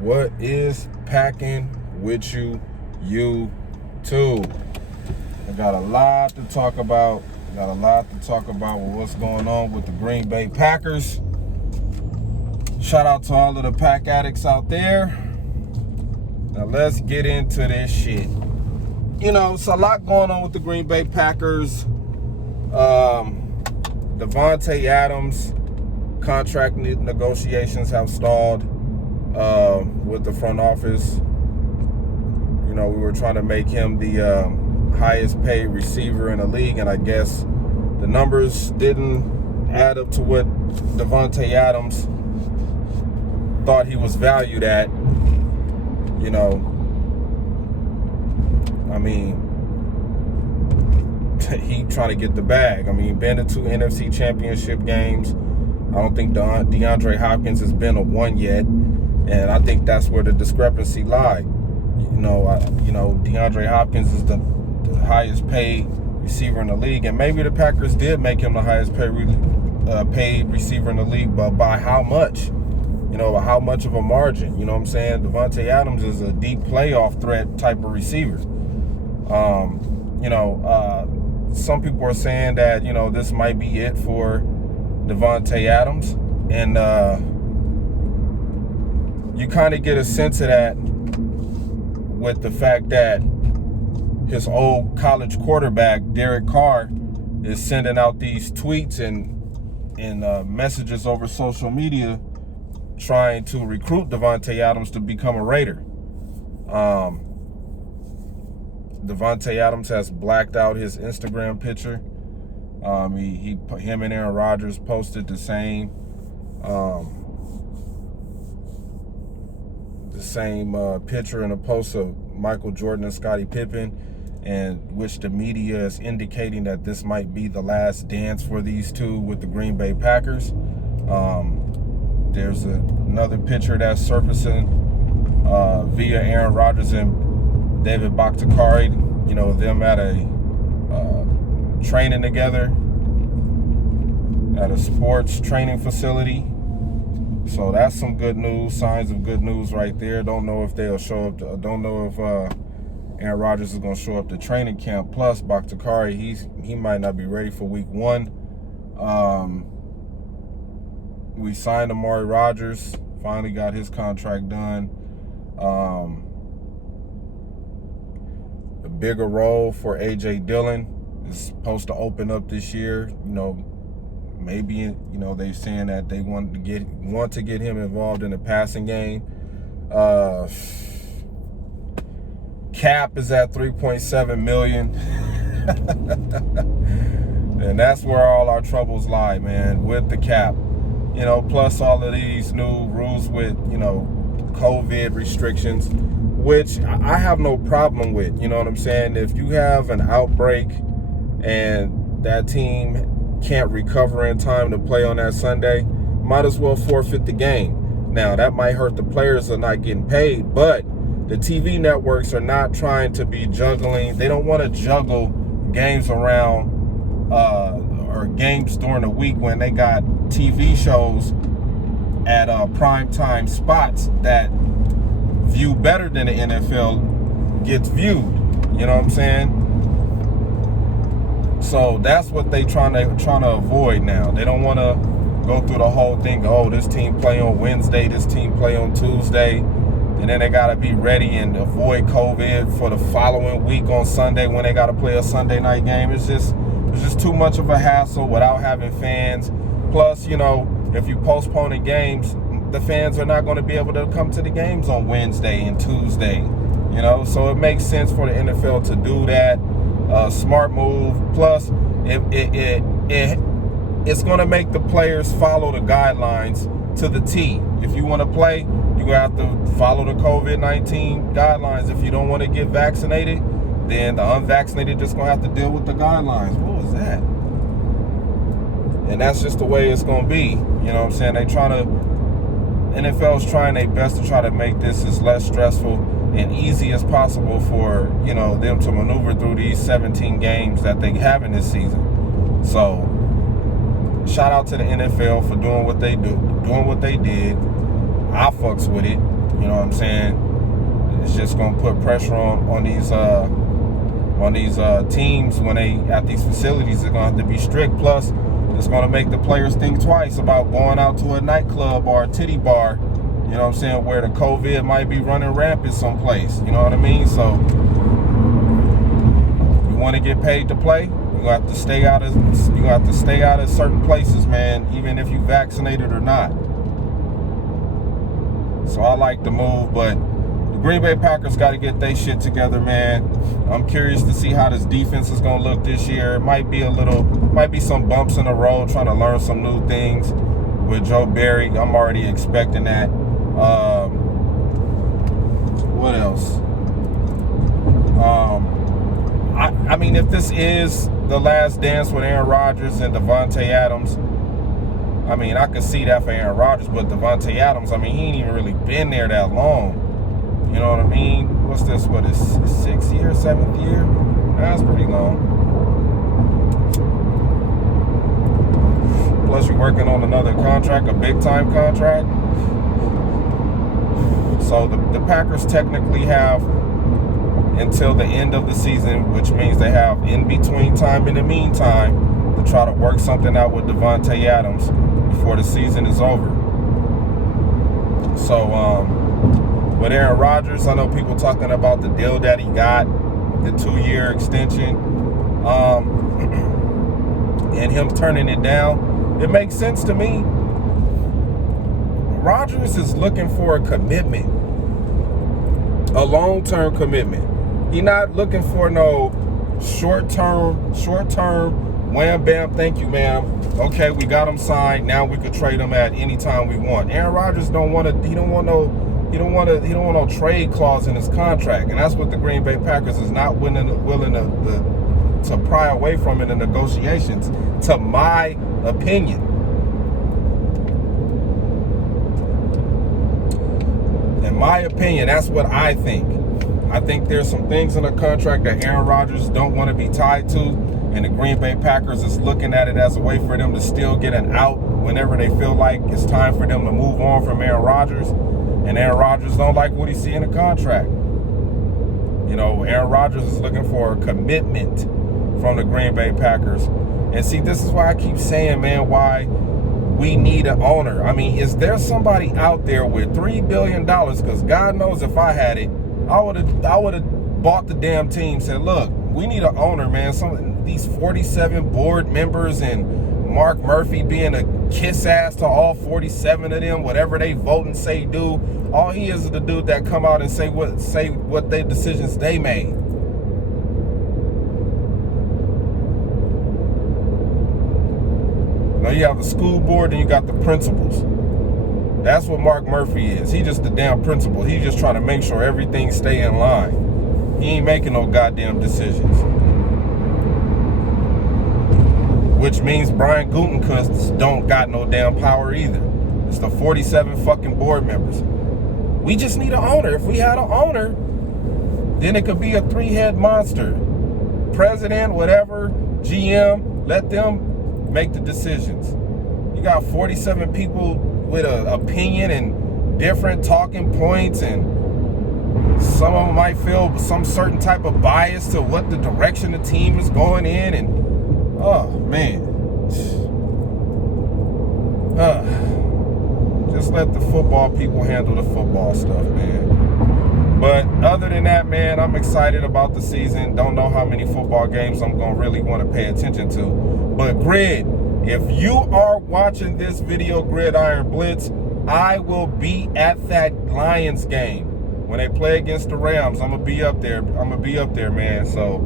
What is packing with you, YouTube? I got a lot to talk about. With what's going on with the Green Bay Packers. Shout out to all of the pack addicts out there. Now let's get into this shit. You know, it's a lot going on with the Green Bay Packers. DeVante Adams contract negotiations have stalled with the front office. You know, we were trying to make him the highest paid receiver in the league, and I guess the numbers didn't add up to what DeVante Adams thought he was valued at. You know, I mean, he trying to get the bag. I mean, been to 2 NFC championship games. I don't think DeAndre Hopkins has been to one yet, and I think that's where the discrepancy lied. You know, DeAndre Hopkins is the highest paid receiver in the league, and maybe the Packers did make him the highest paid receiver in the league, but by how much? You know, how much of a margin? You know what I'm saying? DeVante Adams is a deep playoff threat type of receiver. Some people are saying that, you know, this might be it for DeVante Adams, and you kind of get a sense of that with the fact that his old college quarterback, Derek Carr, is sending out these tweets and messages over social media trying to recruit DeVante Adams to become a Raider. DeVante Adams has blacked out his Instagram picture. Him and Aaron Rodgers posted the same picture in a post of Michael Jordan and Scottie Pippen, and which the media is indicating that this might be the last dance for these two with the Green Bay Packers. There's another picture that's surfacing via Aaron Rodgers and David Bakhtiari, you know, them at a training together at a sports training facility. So that's some good news, signs of good news right there. Don't know if they'll show up. Don't know if Aaron Rodgers is going to show up to training camp. Plus, Bakhtiari, he might not be ready for week 1. We signed Amari Rodgers. Finally got his contract done. A bigger role for A.J. Dillon is supposed to open up this year. You know, maybe, you know, they're saying that they want to get him involved in the passing game. Cap is at $3.7 million. And that's where all our troubles lie, man, with the cap. You know, plus all of these new rules with, you know, COVID restrictions, which I have no problem with. You know what I'm saying? If you have an outbreak and that team can't recover in time to play on that Sunday, might as well forfeit the game. Now, that might hurt the players that are not getting paid, but the TV networks are not trying to be juggling. They don't want to juggle games around or games during the week when they got TV shows at primetime spots that view better than the NFL gets viewed. You know what I'm saying? So that's what they trying to avoid now. They don't want to go through the whole thing. Oh, this team play on Wednesday, this team play on Tuesday, and then they got to be ready and avoid COVID for the following week on Sunday when they got to play a Sunday night game. It's just too much of a hassle without having fans. Plus, you know, if you postponing games, the fans are not going to be able to come to the games on Wednesday and Tuesday. You know, so it makes sense for the NFL to do that. Smart move. Plus, it's going to make the players follow the guidelines to the T. If you want to play, you're going to have to follow the COVID-19 guidelines. If you don't want to get vaccinated, then the unvaccinated just going to have to deal with the guidelines. What was that? And that's just the way it's going to be. You know what I'm saying? NFL's trying their best to try to make this as less stressful and easy as possible for, you know, them to maneuver through these 17 games that they have in this season. So, shout out to the NFL for doing what they did. I fucks with it. You know what I'm saying? It's just gonna put pressure on these teams when they at these facilities. They're gonna have to be strict. Plus, it's gonna make the players think twice about going out to a nightclub or a titty bar. You know what I'm saying? Where the COVID might be running rampant someplace. You know what I mean? So, you want to get paid to play? You have to stay out of certain places, man. Even if you vaccinated or not. So I like the move, but the Green Bay Packers got to get their shit together, man. I'm curious to see how this defense is gonna look this year. It might be some bumps in the road, trying to learn some new things with Joe Barry. I'm already expecting that. What else? I mean, if this is the last dance with Aaron Rodgers and DeVante Adams, I mean, I could see that for Aaron Rodgers, but DeVante Adams, I mean, he ain't even really been there that long. You know what I mean? What's this? What is 6th year, 7th year? That's pretty long. Plus, you're working on another contract, a big-time contract. So the Packers technically have until the end of the season, which means they have in-between time in the meantime to try to work something out with DeVante Adams before the season is over. So, with Aaron Rodgers, I know people talking about the deal that he got, the 2-year extension, and him turning it down. It makes sense to me. Rodgers is looking for a commitment, a long-term commitment. He's not looking for no short-term, wham, bam, thank you, ma'am. Okay, we got him signed. Now we could trade him at any time we want. Aaron Rodgers don't want no trade clause in his contract, and that's what the Green Bay Packers is not willing to pry away from in the negotiations, to my opinion. In my opinion, that's what I think. I think there's some things in the contract that Aaron Rodgers don't want to be tied to, and the Green Bay Packers is looking at it as a way for them to still get an out whenever they feel like it's time for them to move on from Aaron Rodgers. And Aaron Rodgers don't like what he see in the contract. You know, Aaron Rodgers is looking for a commitment from the Green Bay Packers. And see, this is why I keep saying, man, why we need an owner. I mean, is there somebody out there with $3 billion? Because God knows if I had it, I would have bought the damn team, said, look, we need an owner, man. These 47 board members and Mark Murphy being a kiss ass to all 47 of them, whatever they vote and say do. All he is the dude that come out and say what their decisions they made. Now you have the school board and you got the principals. That's what Mark Murphy is. He just the damn principal. He's just trying to make sure everything stay in line. He ain't making no goddamn decisions. Which means Brian Gutekunst don't got no damn power either. It's the 47 fucking board members. We just need an owner. If we had an owner, then it could be a 3-head monster. President, whatever, GM, let them make the decisions. You got 47 people with an opinion and different talking points, and some of them might feel some certain type of bias to what the direction the team is going in, and oh man, just let the football people handle the football stuff, man. But other than that, man, I'm excited about the season. Don't know how many football games I'm gonna really want to pay attention to. But Grid, if you are watching this video, Gridiron Blitz, I will be at that Lions game when they play against the Rams. I'm gonna be up there. Man. So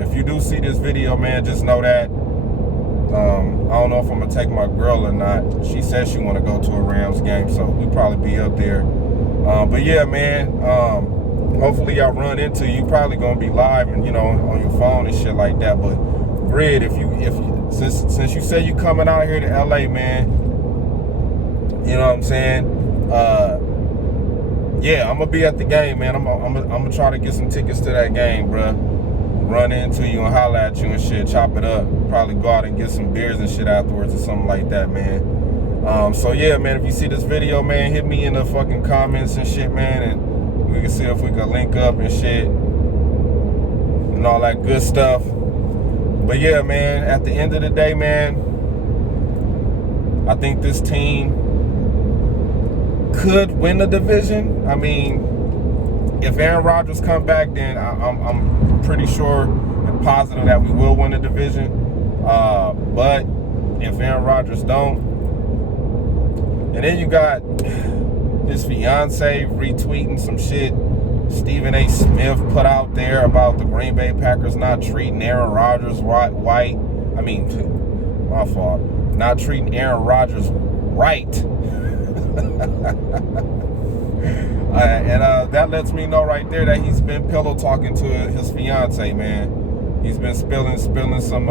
if you do see this video, man, just know that I don't know if I'm gonna take my girl or not. She says she want to go to a Rams game, so we probably be up there. But yeah, man, hopefully y'all run into you. Probably gonna be live and on your phone and shit like that. But Grid, since you said you coming out here to LA, man, you know what I'm saying? Yeah, I'm gonna be at the game, man. I'm gonna try to get some tickets to that game, bruh. Run into you and holler at you and shit, chop it up. Probably go out and get some beers and shit afterwards or something like that, man. So yeah, man, if you see this video, man, hit me in the fucking comments and shit, man, and we can see if we can link up and shit and all that good stuff. But yeah, man, at the end of the day, man, I think this team could win the division. I mean, if Aaron Rodgers come back, then I'm pretty sure and positive that we will win the division. But if Aaron Rodgers don't, and then you got his fiance retweeting some shit Stephen A. Smith put out there about the Green Bay Packers not treating Aaron Rodgers right. I mean, my fault. Not treating Aaron Rodgers right. And that lets me know right there that he's been pillow talking to his fiance, man. He's been spilling some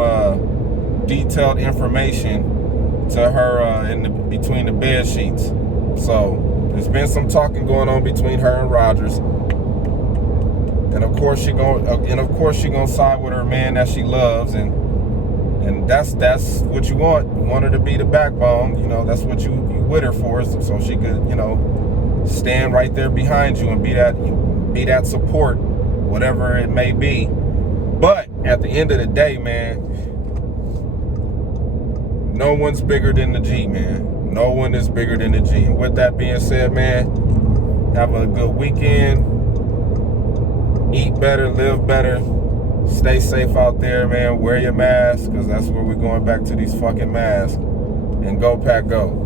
detailed information to her between the bed sheets. So there's been some talking going on between her and Rodgers, and of course she gonna side with her man that she loves, and that's what you want. You want her to be the backbone, you know. That's what you with her for, so she could, you know, stand right there behind you and be that support, whatever it may be. But at the end of the day, man, no one's bigger than the G, man. No one is bigger than the G. And with that being said, man, have a good weekend. Eat better, live better. Stay safe out there, man. Wear your mask, because that's where we're going back to these fucking masks. And go Pack Go.